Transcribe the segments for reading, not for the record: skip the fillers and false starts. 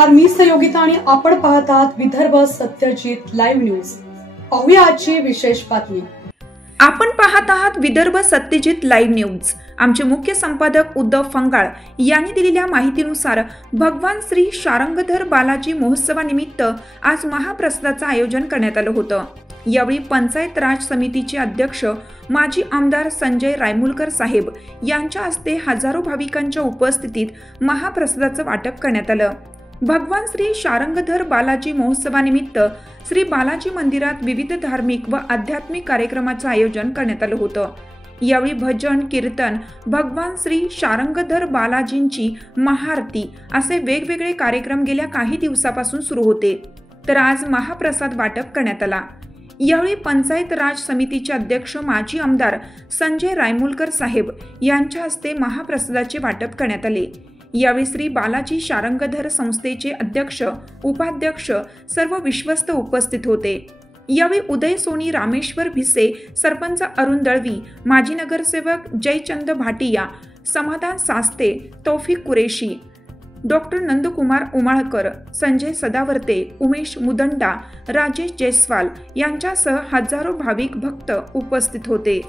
नमस्कार, मी सहयोगिता आणि आपण पाहत आहात विदर्भ सत्यजित लाईव्ह न्यूज। पाहूया आजची विशेष बातमी। आपण पाहत आहात विदर्भ सत्यजित लाईव्ह न्यूज। आमचे मुख्य संपादक उद्धव फंगाळ यांनी दिलेल्या माहितीनुसार भगवान श्री शारंगधर बालाजी महोत्सवानिमित्त आज महाप्रसादाचं आयोजन करण्यात आलं होतं। यावेळी पंचायत राज समितीचे अध्यक्ष माजी आमदार संजय रायमुलकर साहेब यांच्या हस्ते हजारो भाविकांच्या उपस्थितीत महाप्रसादाचं वाटप करण्यात आलं। भगवान श्री शारंगधर बालाजी महोत्सवानिमित्त श्री बालाजी मंदिरात विविध धार्मिक व आध्यात्मिक कार्यक्रमाचं आयोजन करण्यात आलं होतं। यावेळी भजन, कीर्तन, भगवान श्री शारंगधर बालाजींची महाआरती असे वेगवेगळे कार्यक्रम गेल्या काही दिवसापासून सुरू होते, तर आज महाप्रसाद वाटप करण्यात आला। यावेळी पंचायत राज समितीचे अध्यक्ष माजी आमदार संजय रायमुलकर साहेब यांच्या हस्ते महाप्रसादाचे वाटप करण्यात आले। यावेळी श्री बालाजी शारंगधर संस्थेचे अध्यक्ष, उपाध्यक्ष, सर्व विश्वस्त उपस्थित होते। यावेळी उदय सोनी, रामेश्वर भिसे, सरपंच अरुण दळवी, माजी नगरसेवक जयचंद भाटिया, समाधान सास्ते, तौफिक कुरेशी, डॉक्टर नंदकुमार उमाळकर, संजय सदावर्ते, उमेश मुदंडा, राजेश जयस्वाल यांच्यासह हजारो भाविक भक्त उपस्थित होते।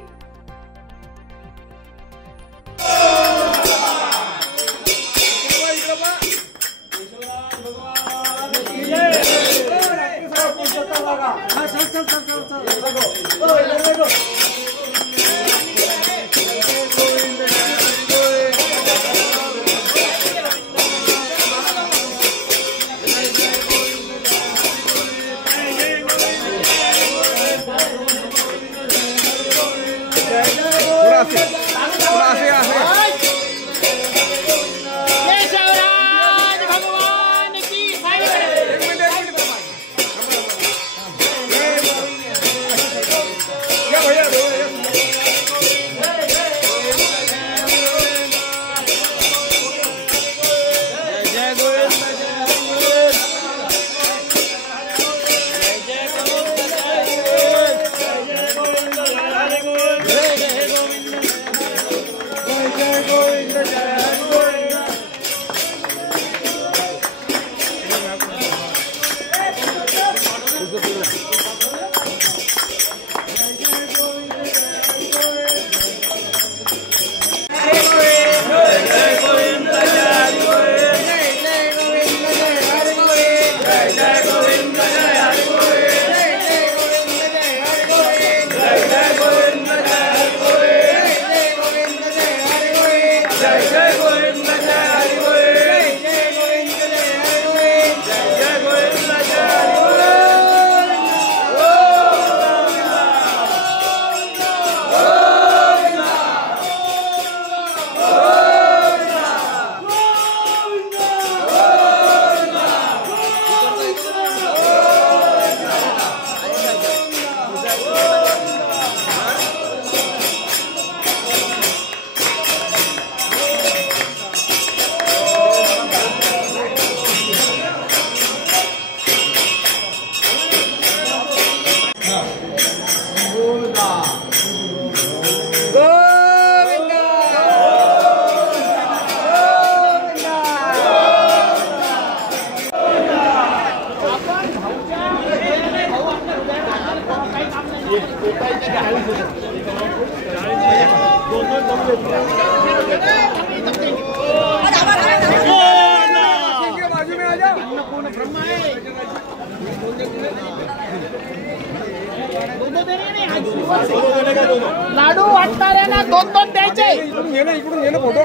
लाडू वाटणाऱ्यांना दोन दोन द्यायचे। इकडून ये ना फोटो।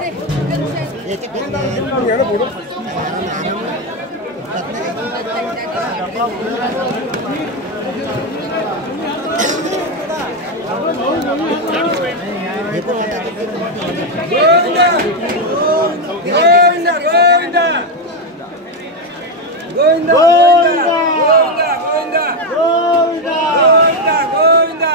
गोविंदा गोविंदा गोविंदा गोविंदा गोविंदा गोविंदा गोविंदा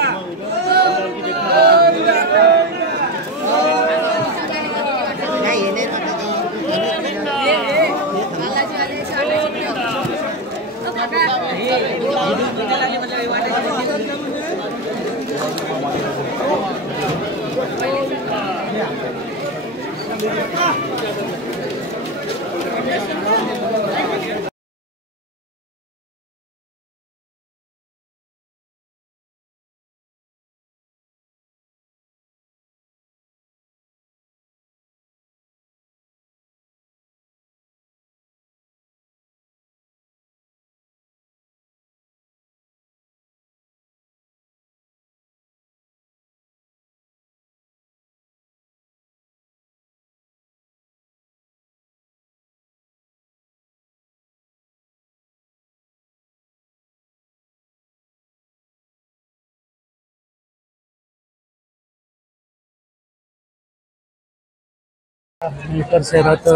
इतर शहरात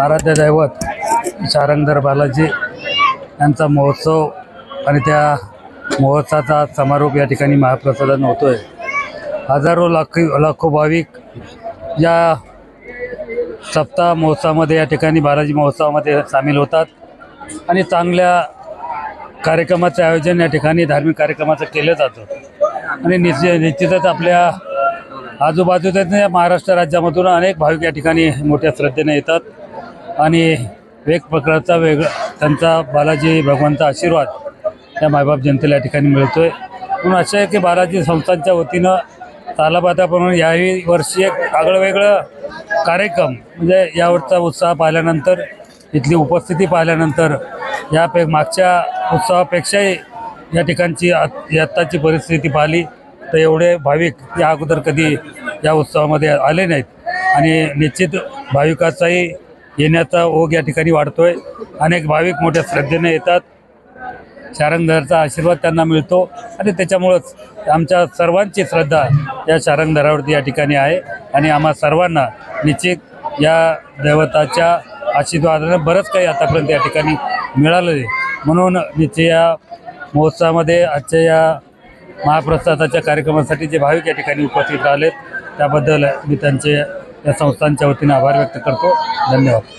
आराध्य दैवत शारंगधर बालाजी यांचा महोत्सव आणि त्या महोत्सवाचा समारोप या ठिकाणी महाप्रसादानं होतोय। हजारो लाखो भाविक या सप्ताह महोत्सवामध्ये या ठिकाणी बालाजी महोत्सवामध्ये सामील होतात आणि चांगल्या कार्यक्रमाचे आयोजन या ठिकाणी धार्मिक कार्यक्रमाचं केलं जातं आणि निश्चितच आपल्या आजूबाजूच्या महाराष्ट्र राज्यामधून अनेक भाविक या ठिकाणी मोठ्या श्रद्धेने येतात आणि एक प्रकारचा वेगळा त्यांचा बालाजी भगवानचा आशीर्वाद या मायबाप जनतेला या ठिकाणी मिळतोय। म्हणून असं आहे की बालाजी संस्थांच्या वतीनं तालाबादाप्रमाणे याही वर्षी एक आगळंवेगळं कार्यक्रम म्हणजे यावरचा उत्साह पाहिल्यानंतर इथली उपस्थिती पाहिल्यानंतर मागच्या उत्सवापेक्षाही या ठिकाणची आत्ताची परिस्थिती पाहिली तर एवढे भाविक या अगोदर कधी या उत्सवामध्ये आले नाहीत आणि निश्चित भाविकाचाही येण्याचा ओघ या ठिकाणी वाढतोय। अनेक भाविक मोठ्या श्रद्धेने येतात, शारंगधराचा आशीर्वाद त्यांना मिळतो आणि त्याच्यामुळंच आमच्या सर्वांची श्रद्धा या शारंगधरावरती या ठिकाणी आहे आणि आम्हा सर्वांना निश्चित या दैवताच्या आशीर्वादानं बरंच काही आतापर्यंत या ठिकाणी मिळालं आहे। म्हणून निश्चित या महोत्सवामध्ये आजच्या या महाप्रसादाच्या कार्यक्रमासाठी जे भाविक या ठिकाणी उपस्थित राहिलेत त्याबद्दल मी त्यांचे या संस्थांच्या वतीने आभार व्यक्त करतो। धन्यवाद।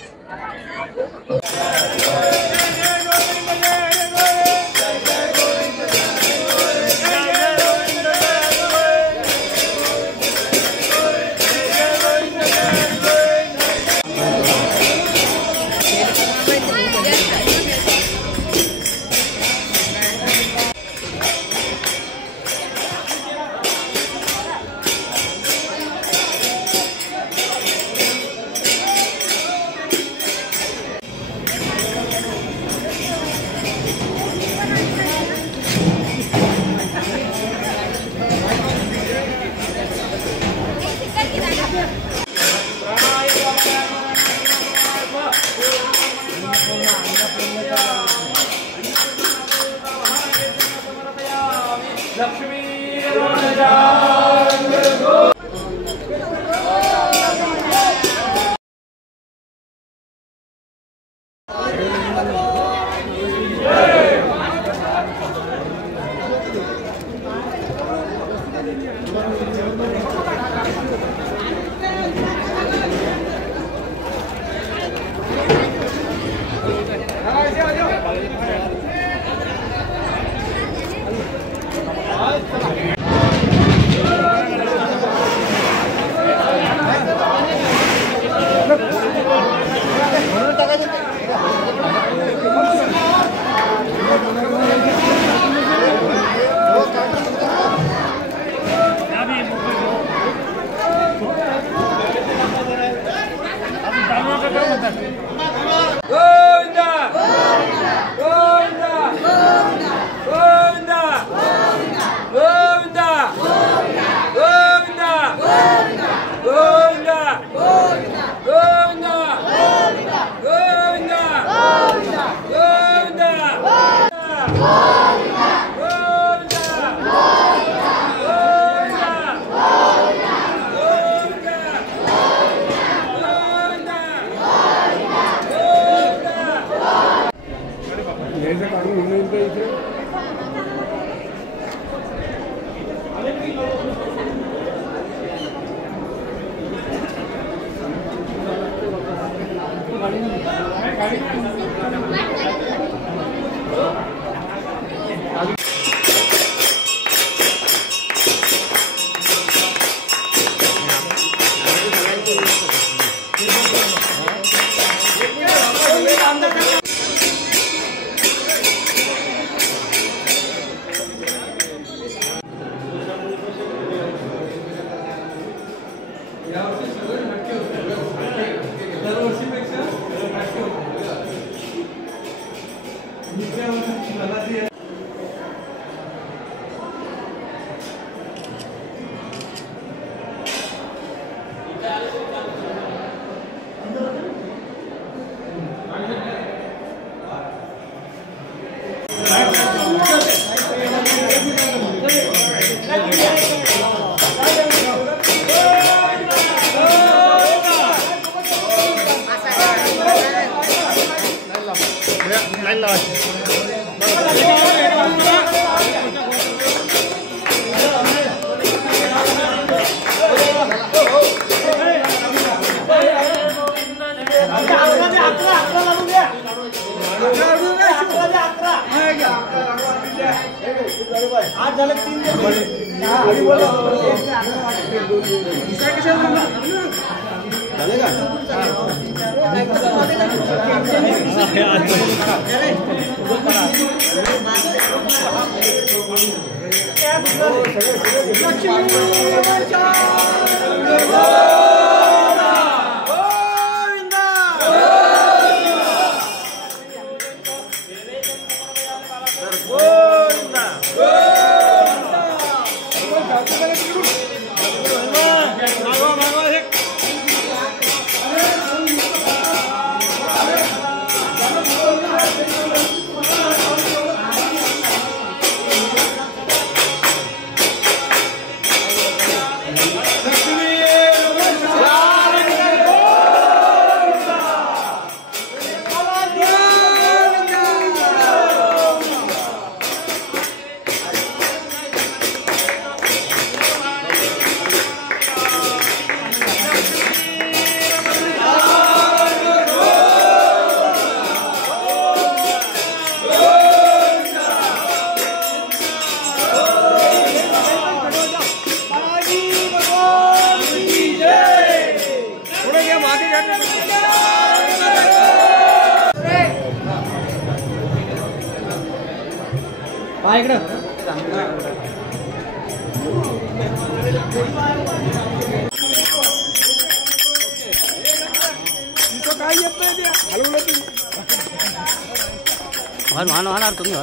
तुम्ही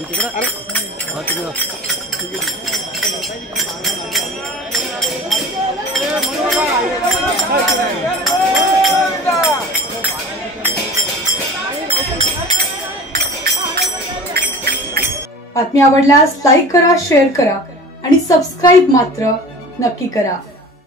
बातमी आवडल्यास लाईक करा, शेअर करा आणि सबस्क्राईब मात्र नक्की करा.